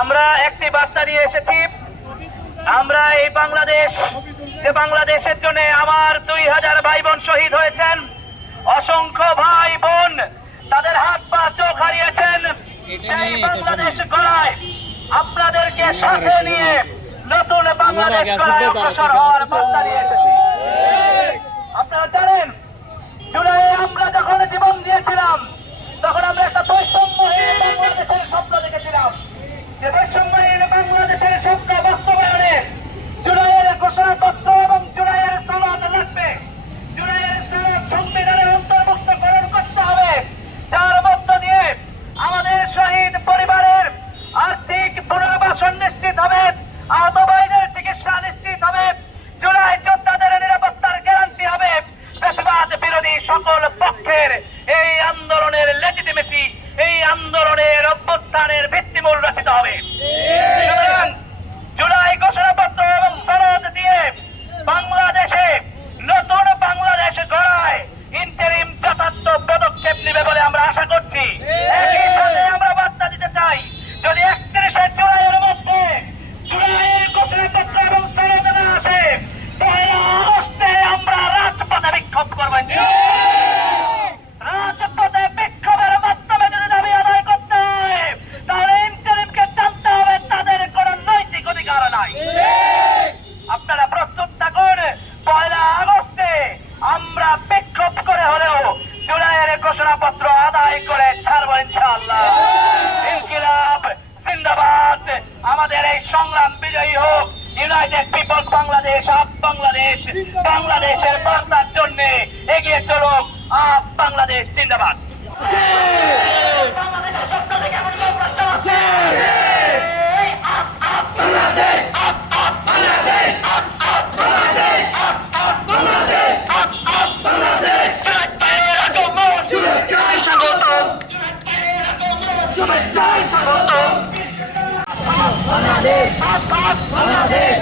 আমরা একটি বার্তা নিয়ে এসেছি। আমরা এই বাংলাদেশ, যে বাংলাদেশের জন্য আমার দুই হাজার ভাই বোন শহীদ হয়েছেন, অসংখ্য ভাই বোন তাদের হাত পা চোখ হারিয়েছেন। সেই বাংলাদেশ গড়ায় আপনাদেরকে সাথে নিয়ে নতুন বাংলাদেশ গড়ায় অগ্রসর হওয়ার বার্তা নিয়ে এসেছি। আপনারা জানেন, জুলাই আমরা যখন জীবন দিয়েছিলাম সকল পক্ষের এই আন্দোলনের লেজিটিমেসি এই আন্দোলনের অভ্যুত্থানের ভিত্তিমূল রচিত হবে। আমরা বিক্ষোভ করে হলেও জুলাইয়ের ঘোষণাপত্র আদায় করে ছাড়বো ইনশাল্লাহ ইনকিলাব, জিন্দাবাদ। আমাদের এই সংগ্রাম বিজয়ী হোক। United peoples Bangladesh Aap Bangladesh. বাংলাদেশের বার্তার জন্য এগিয়ে চলুক। আপ বাংলাদেশ, জিন্দাবাদ বাংলাদেশের স্বপ্ন থেকে এমন কোনো প্রশ্ন আছে এই আপ আপ বাংলাদেশ আপ আপ বাংলাদেশ আপ আপ বাংলাদেশ আপ আপ বাংলাদেশ আপ আপ বাংলাদেশ জুলাই আগমন জুলাই স্বাগতম জুলাই স্বাগতম বাংলাদেশ বাংলাদেশ।